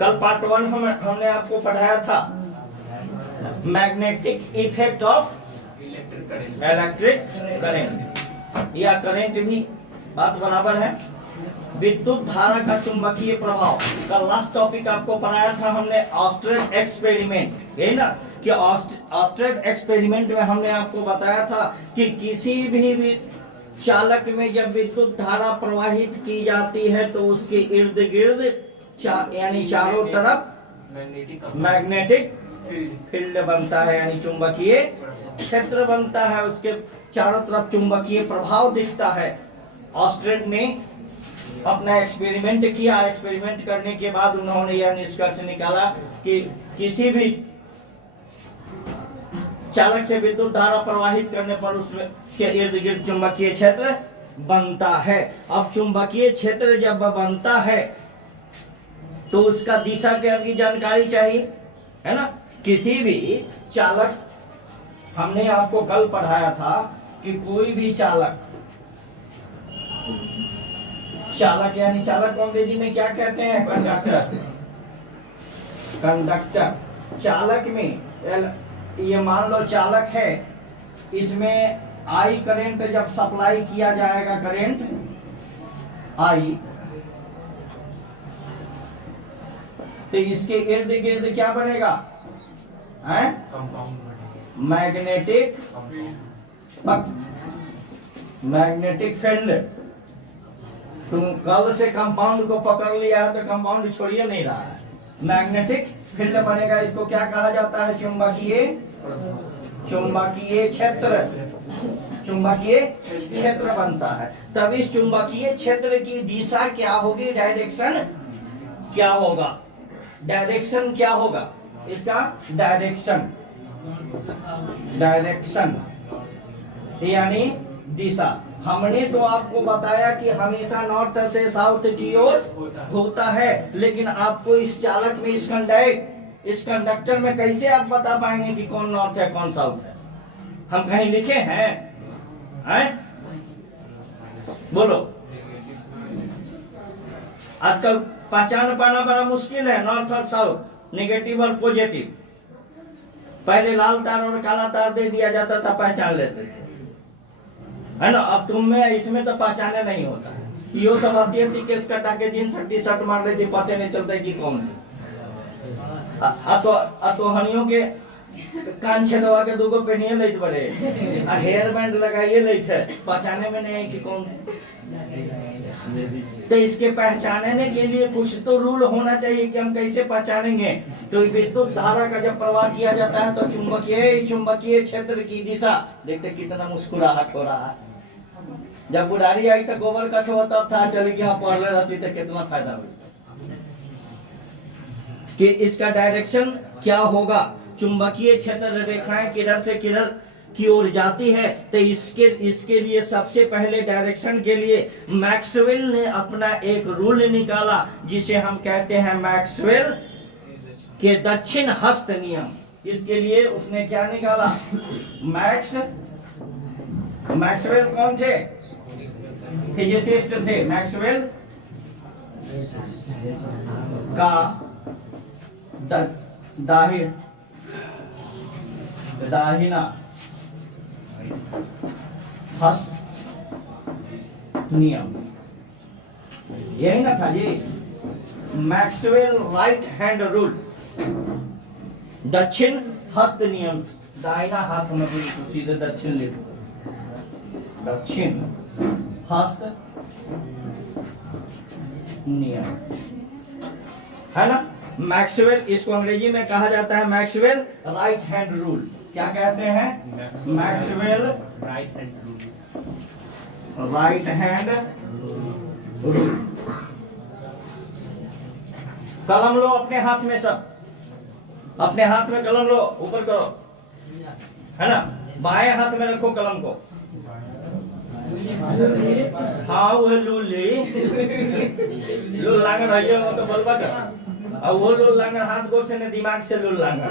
कल पार्ट 1 हमने आपको पढ़ाया था magnetic effect of electric current या करंट भी बात बराबर है। विद्युत धारा का चुंबकीय प्रभाव का लास्ट टॉपिक आपको पढ़ाया था हमने ऑस्ट्रेड एक्सपेरिमेंट, यही ना कि ऑस्ट्रेड एक्सपेरिमेंट में हमने आपको बताया था कि किसी भी चालक में जब विद्युत धारा प्रवाहित की जाती है तो उसके इर्द गिर्द यानी चारों तरफ मैग्नेटिक फील्ड बनता है, यानी चुंबकीय क्षेत्र बनता है, उसके चारों तरफ चुंबकीय प्रभाव दिखता है। ऑस्ट्रेड ने अपना एक्सपेरिमेंट किया। एक्सपेरिमेंट करने के बाद उन्होंने यह निष्कर्ष निकाला कि किसी भी चालक से विद्युत धारा प्रवाहित करने पर उसमें के इर्द गिर्द चुंबकीय क्षेत्र बनता है। अब चुंबकीय क्षेत्र जब बनता है तो उसका दिशा की जानकारी चाहिए, है ना। किसी भी चालक, हमने आपको कल पढ़ाया था कि कोई भी चालक यानी चालक को अंग्रेजी में क्या कहते हैं? कंडक्टर। कंडक्टर चालक में ये मान लो चालक है, इसमें आई करंट जब सप्लाई किया जाएगा, करंट आई, तो इसके इर्द गिर्द क्या बनेगा? Magnetic field. तुम कल से कंपाउंड को पकड़ लिया है तो कंपाउंड छोड़िए नहीं रहा है, मैग्नेटिक फील्ड बनेगा। इसको क्या कहा जाता है? चुंबकीय क्षेत्र। चुंबकीय क्षेत्र बनता है। तब इस चुंबकीय क्षेत्र की दिशा क्या होगी? डायरेक्शन क्या होगा? डायरेक्शन क्या होगा इसका? डायरेक्शन यानी दिशा। हमने तो आपको बताया कि हमेशा नॉर्थ से साउथ की ओर होता है, लेकिन आपको इस चालक में इस कंडक्टर में कैसे आप बता पाएंगे कि कौन नॉर्थ है कौन साउथ है? हम कहीं लिखे हैं? बोलो। आजकल पहचान पाना बड़ा मुश्किल है, नॉर्थ और साउथ, नेगेटिव और पॉजिटिव। पहले लाल तार और काला तार दे दिया जाता था, पहचान लेते थे, है ना। अब तुम में इसमें तो पहचाने नहीं होता है। यो सब आती केस कटा के जींस टी शर्ट मार लेती, पता नहीं चलता कि कौन है। तो हनियों के कान छेदवा के दूगो पहनिए लेते बड़े, हेयर बैंड लगाइए लेते, पहचाने में नहीं कि कौन है। तो इसके पहचानने के लिए कुछ तो रूल होना चाहिए कि हम कैसे पहचानेंगे। तो विद्युत धारा का जब प्रवाह किया जाता है तो चुंबकीय क्षेत्र की दिशा, देखते कितना मुस्कुराहट हो रहा है। जब बुढ़ारी आई तो गोबर कछुआ तब था, चली कि यहाँ पढ़ रहती तो कितना फायदा हुआ कि इसका डायरेक्शन क्या होगा। चुंबकीय क्षेत्र रेखाएं किधर से किधर की ओर जाती है, तो इसके लिए सबसे पहले डायरेक्शन के लिए मैक्सवेल ने अपना एक रूल निकाला, जिसे हम कहते हैं मैक्सवेल के दक्षिण हस्त नियम। इसके लिए उसने क्या निकाला? मैक्सवेल कौन थे? फिजिसिस्ट थे। मैक्सवेल का दाहिना हस्त नियम, यही ना था जी, मैक्सवेल राइट हैंड रूल, दक्षिण हस्त नियम। दाहिना हाथ में सीधे दक्षिण लिखो, दक्षिण हस्त नियम, है ना। मैक्सवेल, इसको अंग्रेजी में कहा जाता है मैक्सवेल राइट हैंड रूल। क्या कहते हैं? Maxwell right hand rule. कलम लो अपने हाथ में, सब अपने हाथ में कलम लो, ऊपर करो, है ना। बाएं हाथ में रखो कलम को। हाँ वो लूली लूल लांगर रहिए, वो तो बलबा का, और वो लूल लांगर हाथ गोर से ने दिमाग से लूल लांगर।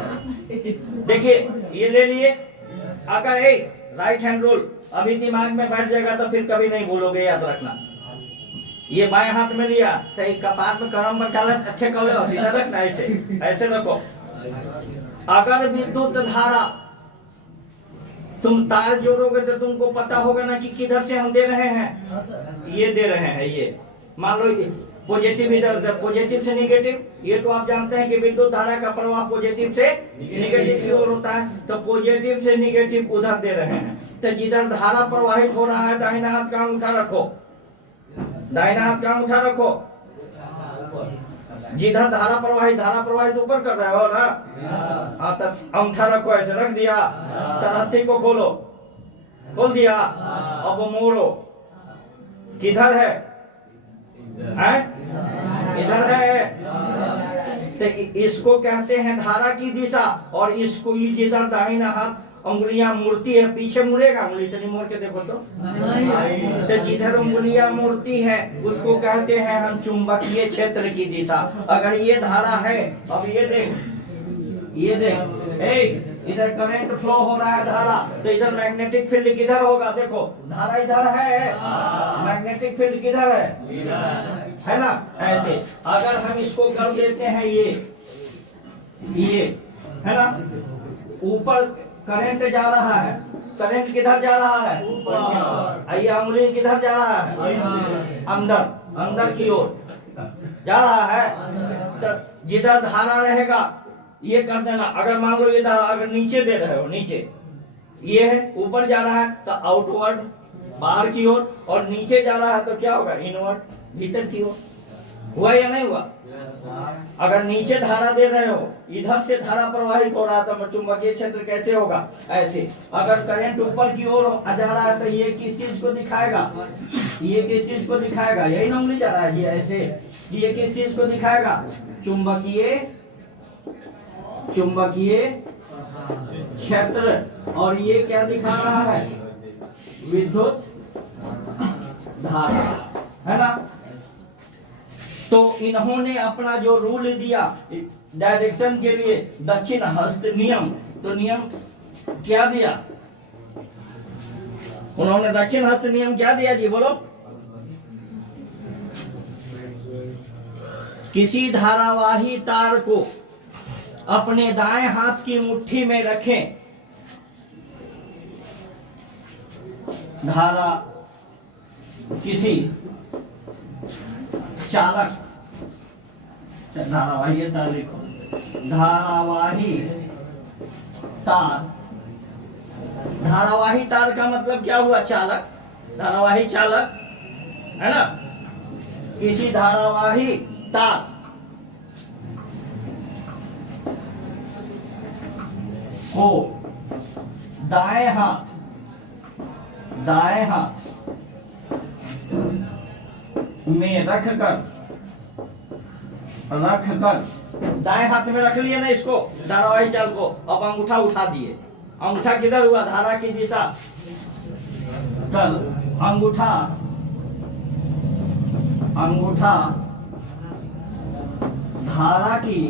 देखिए ये ले लिए, अगर राइट हैंड रूल अभी दिमाग में बैठ जाएगा तो फिर कभी नहीं भूलोगे, याद रखना। ये बाएं हाथ में लिया तो एक कपाट में करम बन डाला, अच्छे कर लो, सीधा रखना, ऐसे ऐसे रखो। अगर विद्युत धारा तुम तार जोड़ोगे तो तुमको पता होगा ना कि किधर से हम दे रहे हैं, ये दे रहे हैं। ये मान लो पॉजिटिव इधर, पॉजिटिव से निगेटिव, ये तो आप जानते हैं कि विद्युत धारा का प्रवाह पॉजिटिव से निगेटिव की ओर होता है, तो पॉजिटिव से निगेटिव उधर दे रहे हैं। तो जिधर धारा प्रवाहित हो रहा है दाहिना हाथ का अंगूठा रखो, दाहिना हाथ का अंगूठा रखो। जिधर धारा प्रवाहित ऊपर कर रहे हो ना, हाँ तब अंगूठा रखो, ऐसे रख दिया, तरहती को खोलो, खोल दिया, अब मोड़ो, किधर है, इधर है। तो इसको कहते हैं धारा की दिशा, और इसको ये जिधर दाहिना हाथ उंगलियां मुड़ती है, पीछे मुड़ेगा उंगली, तो नहीं मोड़ के देखो तो जिधर उंगलियां मुड़ती है उसको कहते हैं हम चुंबकीय क्षेत्र की दिशा। अगर ये धारा है, अब ये देख इधर करंट फ्लो हो रहा है धारा, तो इधर मैग्नेटिक फील्ड किधर होगा, देखो धारा इधर है, मैग्नेटिक फील्ड किधर है ना, ऐसे। अगर हम इसको कर देते हैं ये है ना, ऊपर करंट जा रहा है, करंट किधर जा रहा है, ऊपर, ये उंगली किधर जा रहा है, अंदर की ओर जा रहा है। तो जिधर धारा रहेगा ये कर देना। अगर मान लो ये धारा अगर नीचे दे रहे हो, नीचे ये है, ऊपर जा रहा है तो आउटवर्ड बाहर की ओर, और नीचे जा रहा है तो क्या होगा, इनवर्ड भीतर की ओर। हुआ या नहीं हुआ? अगर नीचे धारा दे रहे हो, इधर से धारा प्रवाहित हो रहा है तो चुंबकीय क्षेत्र कैसे होगा, ऐसे। अगर करंट ऊपर की ओर जा रहा है तो ये किस चीज को दिखाएगा, ये किस चीज को दिखाएगा, यही ना उंगली जा रहा है, ये ऐसे, ये किस चीज को दिखाएगा, चुंबकीय क्षेत्र। और ये क्या दिखा रहा है, विद्युत धारा, है ना। तो इन्होंने अपना जो रूल दिया डायरेक्शन के लिए, दक्षिण हस्त नियम, तो नियम क्या दिया उन्होंने, दक्षिण हस्त नियम क्या दिया जी, बोलो। किसी धारावाही तार को अपने दाएं हाथ की मुट्ठी में रखें, धारा किसी चालक, धारावाही तार लिखो, धारावाही तार का मतलब क्या हुआ, चालक, धारावाही चालक, है ना। किसी धारावाही तार को दाएं हाथ में रखकर दाएं हाथ में रख लिया ना इसको, धारावाही चाल को। अब अंगूठा उठा दिए, अंगूठा किधर हुआ, धारा की दिशा, कल अंगूठा धारा की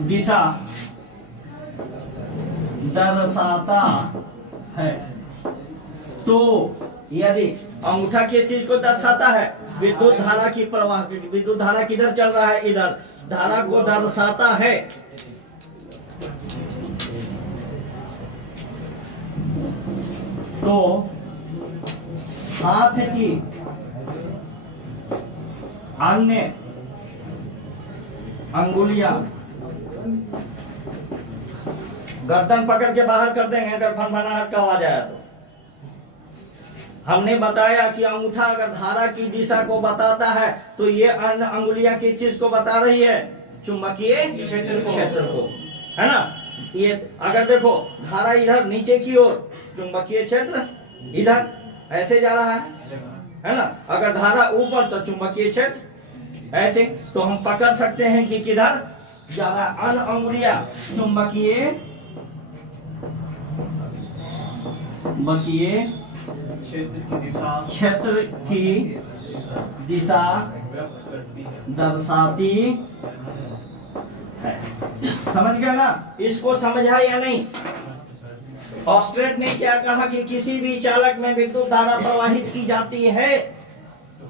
दिशा दर्शाता है। तो यदि अंगूठा किस चीज को दर्शाता है, विद्युत धारा की प्रवाह, विद्युत धारा किधर चल रहा है, इधर, धारा को दर्शाता है। तो हाथ की अन्य अंगुलियां गर्दन पकड़ के बाहर कर देंगे अगर फनफनाहट का आवाज आया तो। हमने बताया कि अंगूठा अगर धारा की दिशा को बताता है तो ये अन्य अंगुलियां किस चीज को बता रही है, चुंबकीय क्षेत्र को, है ना। ये अगर देखो धारा इधर नीचे की ओर, चुंबकीय क्षेत्र इधर ऐसे जा रहा है ना। अगर धारा ऊपर तो चुंबकीय क्षेत्र ऐसे। तो हम पकड़ सकते हैं कि किधर जा रहा है, अन्य अंगुलियां चुंबकीय क्षेत्र की दिशा दर्शाती है। समझ गया ना, इसको समझा या नहीं। ऑस्ट्रेट ने क्या कहा कि किसी भी चालक में विद्युत धारा प्रवाहित की जाती है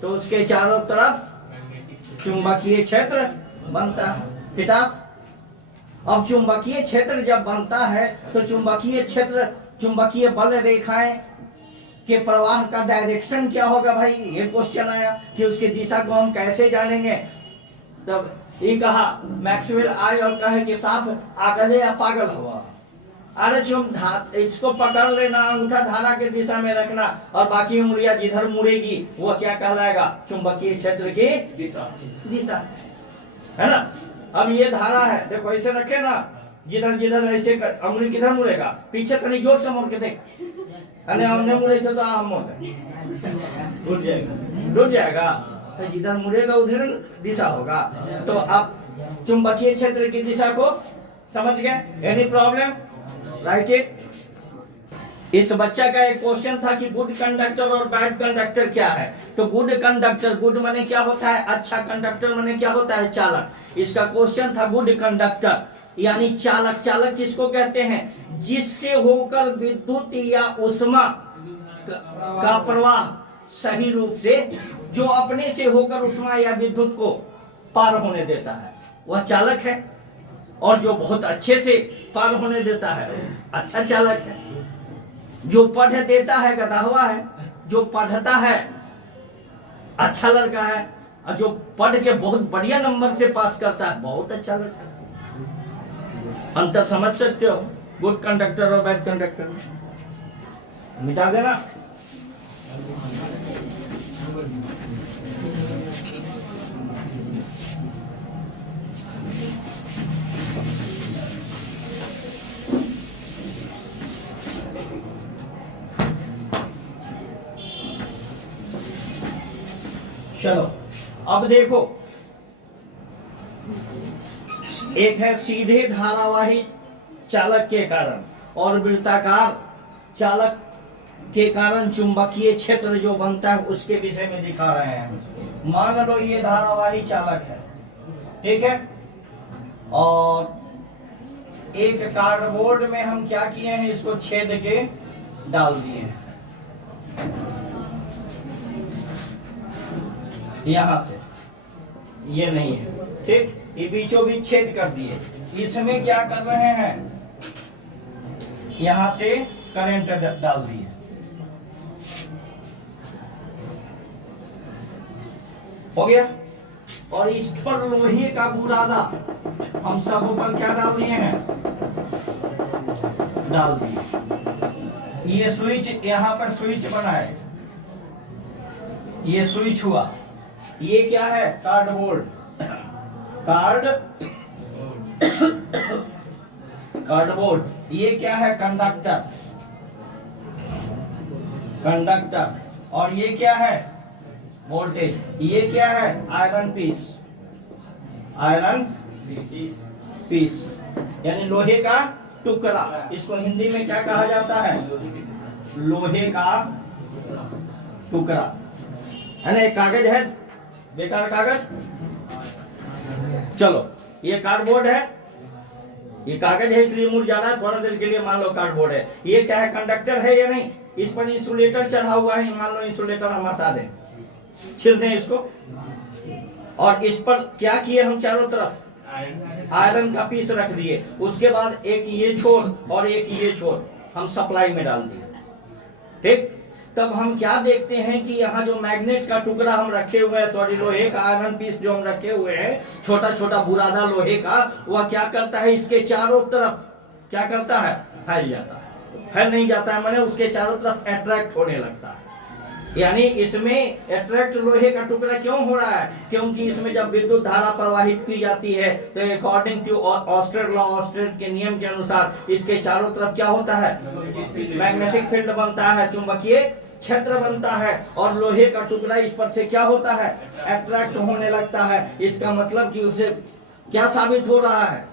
तो उसके चारों तरफ चुंबकीय क्षेत्र बनता है। पिटास, अब चुंबकीय क्षेत्र जब बनता है तो चुंबकीय क्षेत्र, चुंबकीय बल रेखाएं के प्रवाह का डायरेक्शन क्या होगा भाई, ये क्वेश्चन आया कि उसकी दिशा को हम कैसे जानेंगे। तब ये कहा मैक्सवेल आए और कहे कि साहब आगले या पागल हुआ, अरे इसको पकड़ लेना, अंगूठा धारा के दिशा में रखना और बाकी उंगलियां जिधर मुड़ेगी वो क्या कहलाएगा, चुंबकीय क्षेत्र की दिशा है ना। अब ये धारा है, देखो ऐसे रखे ना, जिधर जिधर ऐसे उंगली किधर मुड़ेगा, पीछे कहीं जोर से मुड़ के देख, अरे हमने मुड़े तो हम मुड़ रुक जाएगा, तो जिधर मुड़ेगा उधर दिशा होगा। तो आप चुंबकीय क्षेत्र की दिशा को समझ गए, एनी प्रॉब्लम, राइट इट। इस बच्चा का एक क्वेश्चन था कि गुड कंडक्टर और बैड कंडक्टर क्या है। तो गुड कंडक्टर, गुड माने क्या होता है, अच्छा, कंडक्टर माने क्या होता है, चालक। इसका क्वेश्चन था गुड कंडक्टर यानी चालक। चालक किसको कहते हैं, जिससे होकर विद्युत या उष्मा का प्रवाह सही रूप से, जो अपने से होकर उष्मा या विद्युत को पार होने देता है वह चालक है, और जो बहुत अच्छे से पार होने देता है अच्छा चालक है। जो पढ़ देता है गधा हुआ है, जो पढ़ता है अच्छा लड़का है, और जो पढ़ के बहुत बढ़िया नंबर से पास करता है बहुत अच्छा लड़का है। अंतर समझ सकते हो गुड कंडक्टर और बैड कंडक्टर में, मिटा देना। चलो अब देखो, एक है सीधे धारावाही चालक के कारण और वृत्ताकार चालक के कारण चुंबकीय क्षेत्र जो बनता है उसके विषय में दिखा रहे हैं। मान लो ये धारावाही चालक है, ठीक है, और एक कार्डबोर्ड में हम क्या किए हैं, इसको छेद के डाल दिए हैं यहां से, ये नहीं है, ठीक, ये बीचों बीच छेद कर दिए। इसमें क्या कर रहे हैं, यहां से करंट डाल दिए, हो गया। और इस पर लोहे का बुरादा हम सब ऊपर क्या डाल दिए हैं, डाल दिए। ये स्विच, यहां पर स्विच बना है, ये स्विच हुआ। ये क्या है, कार्डबोर्ड, कार्डबोर्ड। ये क्या है, कंडक्टर, कंडक्टर। और ये क्या है, वोल्टेज। ये क्या है, आयरन पीस, आयरन पीस यानी लोहे का टुकड़ा। इसको हिंदी में क्या कहा जाता है, लोहे का टुकड़ा, है ना। एक कागज है, बेकार कागज। चलो ये कार्डबोर्ड है, ये कागज है इसलिए मुड़ जाना है थोड़ा देर के लिए, मान लो कार्डबोर्ड है। ये क्या है, कंडक्टर है या नहीं, इस पर इंसुलेटर चढ़ा हुआ है, मान लो इंसुलेटर हम हटा दें, छिल दें इसको, और इस पर क्या किए हम, चारों तरफ आयरन का पीस रख दिए। उसके बाद एक ये छोर और एक ये छोर हम सप्लाई में डाल दिए, ठीक। तब हम क्या देखते हैं कि यहाँ जो मैग्नेट का टुकड़ा हम रखे हुए हैं, सॉरी लोहे का आयरन पीस जो हम रखे हुए हैं, छोटा छोटा बुरादा लोहे का, वह क्या करता है, इसके चारों तरफ क्या करता है, फैल जाता है, फैल नहीं जाता है, माने उसके चारों तरफ अट्रैक्ट होने लगता है। यानी इसमें अट्रैक्ट लोहे का टुकड़ा क्यों हो रहा है, क्योंकि इसमें जब विद्युत धारा प्रवाहित की जाती है तो अकॉर्डिंग टू ऑस्ट्रेट लॉ, ऑस्ट्रेट के नियम के अनुसार इसके चारों तरफ क्या होता है, मैग्नेटिक फील्ड बनता है, चुंबकीय क्षेत्र बनता है, और लोहे का टुकड़ा इस पर से क्या होता है, अट्रैक्ट होने लगता है। इसका मतलब कि उसे क्या साबित हो रहा है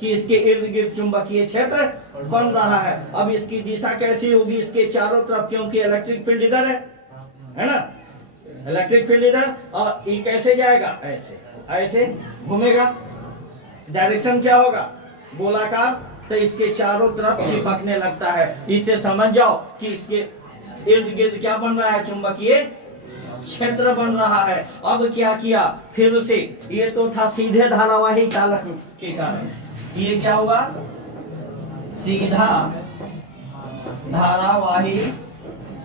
कि इसके इर्द गिर्द चुंबकीय क्षेत्र बन रहा है। अब इसकी दिशा कैसी होगी, इसके चारों तरफ, क्योंकि इलेक्ट्रिक फील्ड इधर है ना, इलेक्ट्रिक फील्ड इधर, और ये कैसे जाएगा, ऐसे ऐसे घूमेगा, डायरेक्शन क्या होगा, गोलाकार तो इसके चारों तरफ चिपकने लगता है। इससे समझ जाओ कि इसके इर्द गिर्द क्या बन रहा है, चुंबकीय क्षेत्र बन रहा है। अब क्या किया फिर से, ये तो था सीधे धारावाही चालक के कारण, ये क्या हुआ, सीधा धारावाही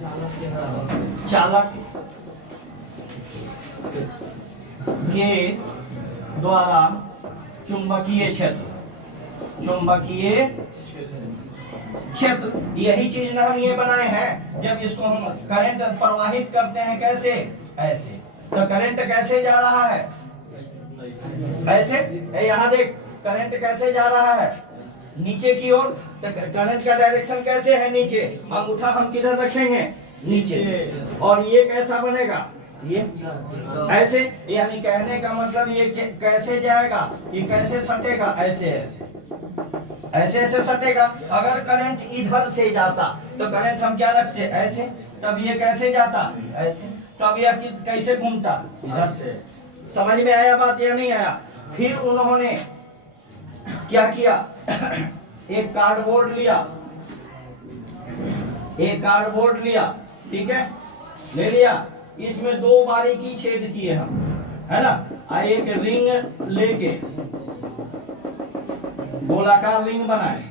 चालक के द्वारा चुंबकीय क्षेत्र, यही चीज ना हम ये बनाए हैं। जब इसको हम करंट प्रवाहित करते हैं कैसे, ऐसे, तो करंट कैसे जा रहा है, ऐसे। यहाँ देख करंट कैसे जा रहा है, नीचे की ओर। तो करंट का डायरेक्शन कैसे है, नीचे। अंगूठा हम किधर रखेंगे, नीचे। और ये कैसा बनेगा, ये ऐसे। यानी कहने का मतलब ये कैसे जाएगा, ये कैसे सटेगा, ऐसे ऐसे ऐसे सटेगा। अगर करंट इधर से जाता तो करंट हम क्या रखते, ऐसे। तब ये कैसे जाता, ऐसे। तब यह कैसे घूमता, इधर से। समझ में आया बात या नहीं आया। फिर उन्होंने क्या किया, एक कार्डबोर्ड लिया, ठीक है, ले लिया। इसमें दो बारीकी छेद किए हम, है ना। एक रिंग लेके गोलाकार रिंग बनाए,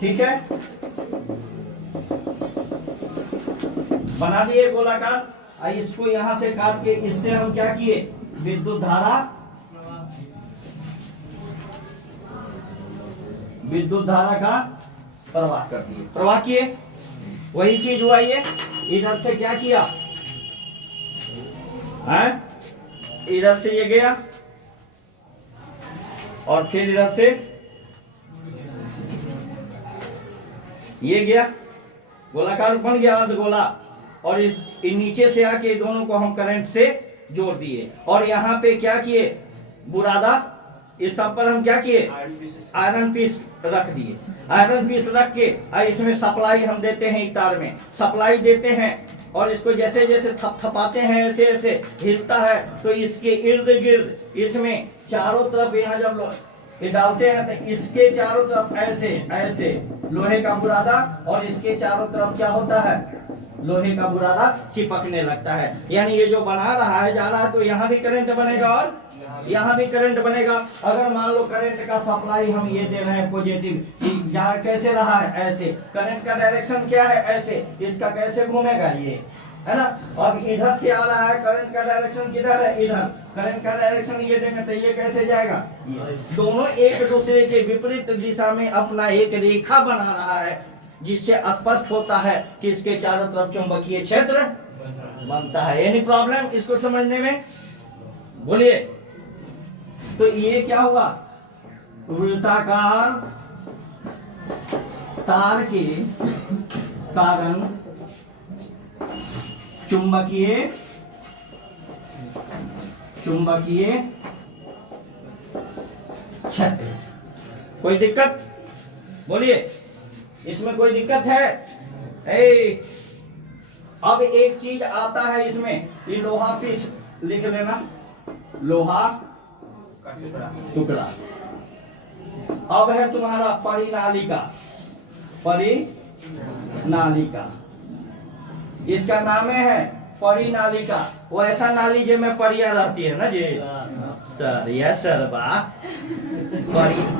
ठीक है, बना दिए गोलाकार। इसको यहां से काट के इससे हम क्या किए, विद्युत धारा का प्रवाह कर दिए, प्रवाह किए। वही चीज हुआ, ये इधर से क्या किया है, इधर से ये गया और फिर इधर से ये गया, गोलाकार बन गया अर्धगोला। और इस नीचे से आके दोनों को हम करंट से जोड़ दिए। और यहाँ पे क्या किए, बुरादा, इस सब पर हम क्या किए, आयरन पीस रख दिए। आयरन पीस रख के इसमें सप्लाई हम देते हैं, तार में सप्लाई देते हैं। और इसको जैसे जैसे थपथपाते हैं, ऐसे ऐसे हिलता है। तो इसके इर्द गिर्द इसमें चारों तरफ, यहाँ जब ये डालते हैं तो इसके चारों तरफ ऐसे ऐसे लोहे का बुरादा, और इसके चारों तरफ क्या होता है, लोहे का बुरादा चिपकने लगता है। यानी ये जो बना रहा है, जा रहा है, तो यहाँ भी करंट बनेगा और यहाँ भी करंट बनेगा। अगर मान लो करंट का सप्लाई हम ये दे रहे हैं पॉजिटिव, यहाँ कैसे रहा है, ऐसे। करंट का डायरेक्शन क्या है, ऐसे। इसका कैसे घूमेगा, ये, है ना। अब इधर से आ रहा है, करंट का डायरेक्शन किधर है, इधर। करंट का डायरेक्शन ये देंगे तो ये कैसे जाएगा, दोनों एक दूसरे के विपरीत दिशा में अपना एक रेखा बना रहा है, जिससे स्पष्ट होता है कि इसके चारों तरफ चुंबकीय क्षेत्र बनता है। एनी प्रॉब्लम इसको समझने में, बोलिए। तो ये क्या हुआ, वृत्ताकार तार के कारण चुंबकीय क्षेत्र। कोई दिक्कत, बोलिए, इसमें कोई दिक्कत है। अब एक चीज आता है इसमें, ये लोहा पीस लिख लेना, लोहा टुकड़ा। अब है तुम्हारा परिनालिका, इसका नाम है परिनालिका। वो ऐसा नाली जो में परियां रहती है ना जी, सर, यस सर, वाह,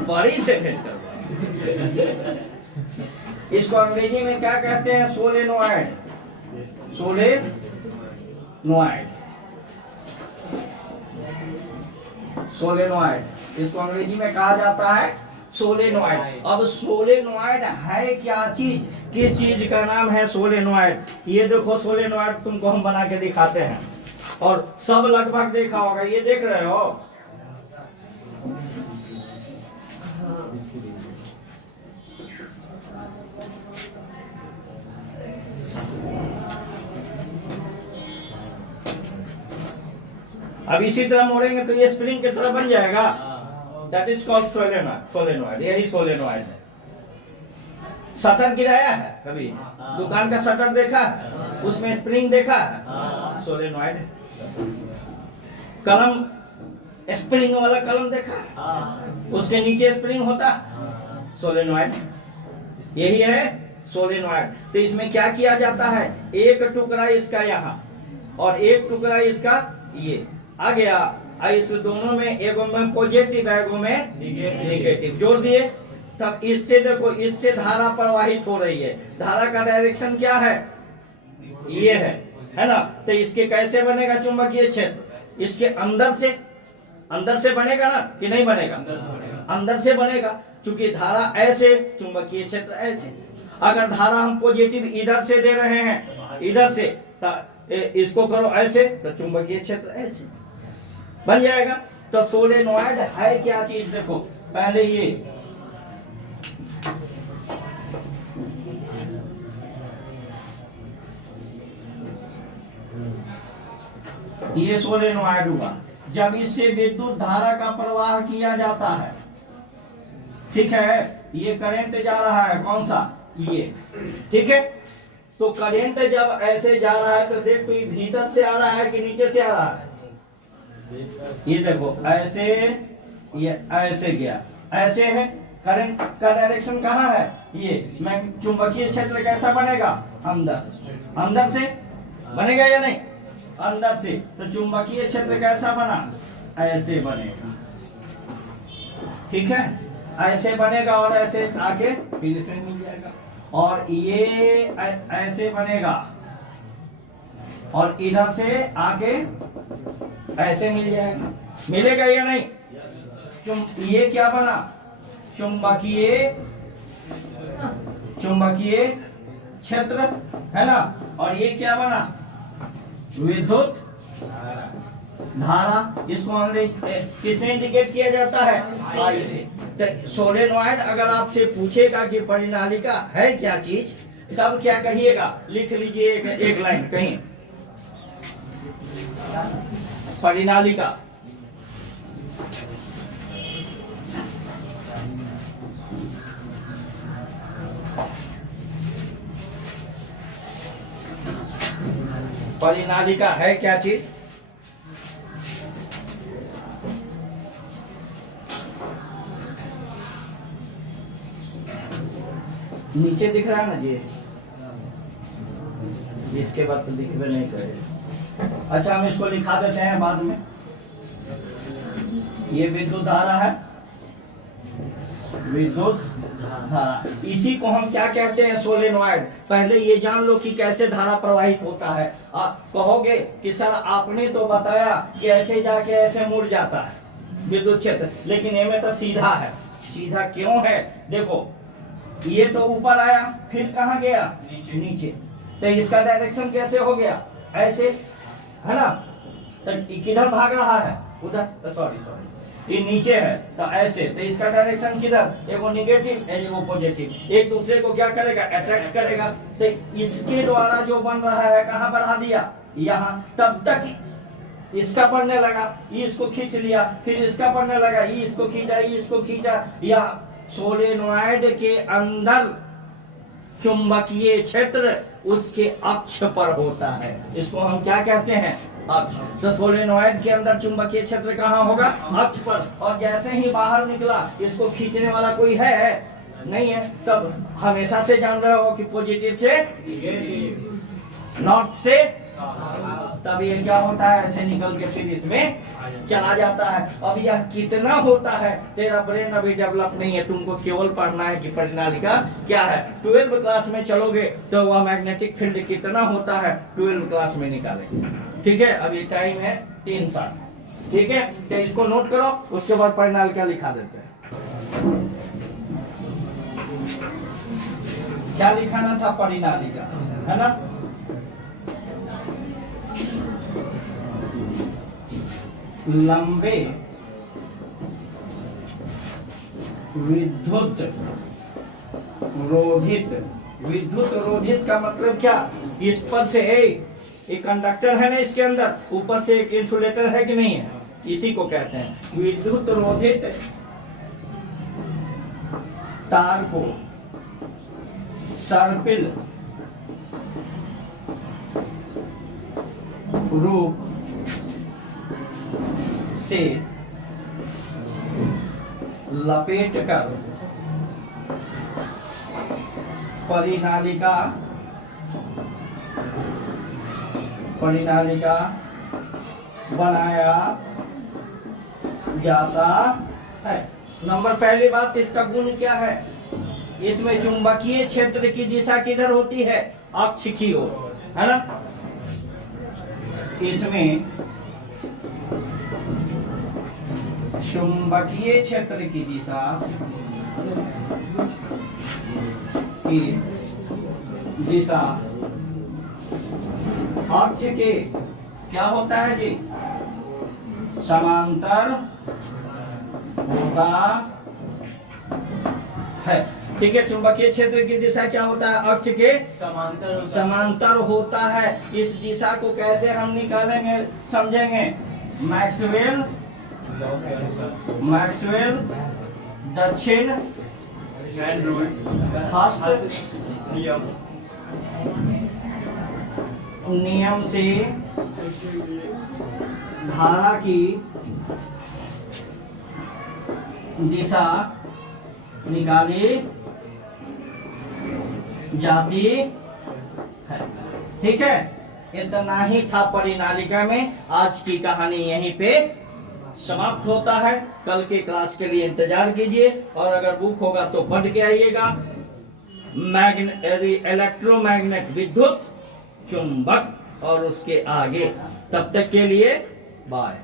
परी से भेंट करवा। इसको अंग्रेजी में क्या कहते हैं, सोलेनोइड। इसको अंग्रेजी में कहा जाता है सोलेनोइड। अब सोलेनोइड है क्या चीज, किस चीज का नाम है सोलेनोइड। ये देखो सोलेनोइड तुमको हम बना के दिखाते हैं, और सब लगभग देखा होगा। ये देख रहे हो, अब इसी तरह मोड़ेंगे तो ये स्प्रिंग की तरह बन जाएगा। That is called solenoid. यही सोलेनोइड है। शटर गिराया है कभी, दुकान का शटर देखा है, उसमें स्प्रिंग देखा है, सोलेनोइड। कलम स्प्रिंग वाला कलम देखा है? उसके नीचे स्प्रिंग होता, सोलेनॉइड, यही है सोलेनॉइड। तो इसमें क्या किया जाता है, एक टुकड़ा इसका यहाँ और एक टुकड़ा इसका ये आ गया, इस दोनों में एगो में पॉजिटिव एगो में नेगेटिव जोड़ दिए, तब इससे देखो इससे धारा प्रवाहित हो रही है। धारा का डायरेक्शन क्या है, ये है ना। तो इसके कैसे बनेगा चुंबकीय क्षेत्र, इसके अंदर से बनेगा ना कि नहीं बनेगा, अंदर से बनेगा, क्योंकि धारा ऐसे चुंबकीय क्षेत्र ऐसे। अगर धारा हम पॉजिटिव इधर से दे रहे हैं, इधर से, इसको करो ऐसे, तो चुंबकीय क्षेत्र ऐसे बन जाएगा। तो सोलेनॉइड है क्या चीज, देखो पहले ये सोलेनॉइड हुआ। जब इससे विद्युत धारा का प्रवाह किया जाता है, ठीक है, ये करंट जा रहा है, कौन सा, ये, ठीक है। तो करंट जब ऐसे जा रहा है तो देख, तो ये भीतर से आ रहा है कि नीचे से आ रहा है, ये देखो ऐसे, ये ऐसे गया, ऐसे है। करंट का डायरेक्शन कहाँ है, ये। मैं चुंबकीय क्षेत्र कैसा बनेगा, अंदर से बनेगा या नहीं, अंदर से। तो चुंबकीय क्षेत्र कैसा बना, ऐसे बनेगा, ठीक है, ऐसे बनेगा और ऐसे आके फिर इसमें मिल जाएगा, और ये ऐसे बनेगा और इधर से आके ऐसे मिल जाएगा, मिलेगा या नहीं। ये क्या बना, चुंबकीय क्षेत्र है ना, और ये क्या बना, विद्युत धारा। इसको किसने इंडिकेट किया जाता है, आई से। तो सोलेनॉइड अगर आपसे पूछेगा कि परिनालिका है क्या चीज, तब क्या कहिएगा, लिख लीजिए एक लाइन कहीं, परिनालिका। परिनालिका है क्या चीज, नीचे दिख रहा है ना जी, इसके बाद तो दिखबे नहीं करेगा। अच्छा, हम इसको लिखा देते हैं बाद में। ये विद्युत धारा है, विद्युत धारा, इसी को हम क्या कहते हैं, सोलेनॉइड। पहले ये जान लो कि कैसे धारा प्रवाहित होता है। आप कहोगे कि सर आपने तो बताया कि ऐसे जाके ऐसे मुड़ जाता है विद्युत क्षेत्र, लेकिन ये में तो सीधा है। सीधा क्यों है, देखो ये तो ऊपर आया, फिर कहाँ गया, नीचे। तो इसका डायरेक्शन कैसे हो गया, ऐसे, है ना। तो किधर भाग रहा है, उधर, सॉरी ये नीचे है, तो ऐसे। तो इसका डायरेक्शन किधर, एगो नेगेटिव एगो पॉजिटिव, एक दूसरे को क्या करेगा, अट्रैक्ट करेगा। तो इसके द्वारा जो बन रहा है, कहाँ बढ़ा दिया, यहाँ। तब तक इसका बढ़ने लगा, ये इसको खींच लिया, फिर इसका बढ़ने लगा, ये इसको खींचा, ये इसको खींचा। या सोलेनॉइड के अंदर चुंबकीय क्षेत्र उसके अक्ष पर होता है, इसको हम क्या कहते हैं, अक्ष। तो सोलेनॉइड के अंदर चुंबकीय क्षेत्र कहाँ होगा, अक्ष पर। और जैसे ही बाहर निकला, इसको खींचने वाला कोई है नहीं है, तब हमेशा से जान रहे हो कि पॉजिटिव से नॉर्थ से, तब ये क्या होता है, ऐसे निकल के फिर इसमें चला जाता है। अब यह कितना होता है, तेरा ब्रेन अभी डेवलप नहीं है, तुमको केवल पढ़ना है कि परिनालिका क्या है। 12वीं क्लास में चलोगे तो वह मैग्नेटिक फील्ड कितना होता है 12वीं क्लास में निकालेंगे, ठीक है। अभी टाइम है 3 साल, ठीक है। तो इसको नोट करो, उसके बाद परिनालिका लिखा देते हैं। क्या लिखाना था, परिनालिका, है ना। लंबे विद्युत रोधित का मतलब क्या, इस पर से एक कंडक्टर है ना, इसके अंदर ऊपर से एक इंसुलेटर है कि नहीं है, इसी को कहते हैं विद्युत रोधित तार को सर्पिल रूप से लपेट कर परिनालिका बनाया जाता है। नंबर पहली बात, इसका गुण क्या है? इसमें चुंबकीय क्षेत्र की दिशा किधर होती है? अक्ष की ओर, है ना। इसमें चुंबकीय क्षेत्र की दिशा अक्ष के क्या होता है जी? समांतर होता है। ठीक है, चुंबकीय क्षेत्र की दिशा क्या होता है? अक्ष के समांतर होता है। इस दिशा को कैसे हम निकालेंगे, समझेंगे। मैक्सवेल दक्षिण हस्त नियम से धारा की दिशा निकाली जाती है। ठीक है, इतना ही था परिनालिका में। आज की कहानी यहीं पे समाप्त होता है। कल के क्लास के लिए इंतजार कीजिए, और अगर बुक होगा तो पढ़ के आइएगा। इलेक्ट्रोमैग्नेट, विद्युत चुंबक और उसके आगे। तब तक के लिए बाय।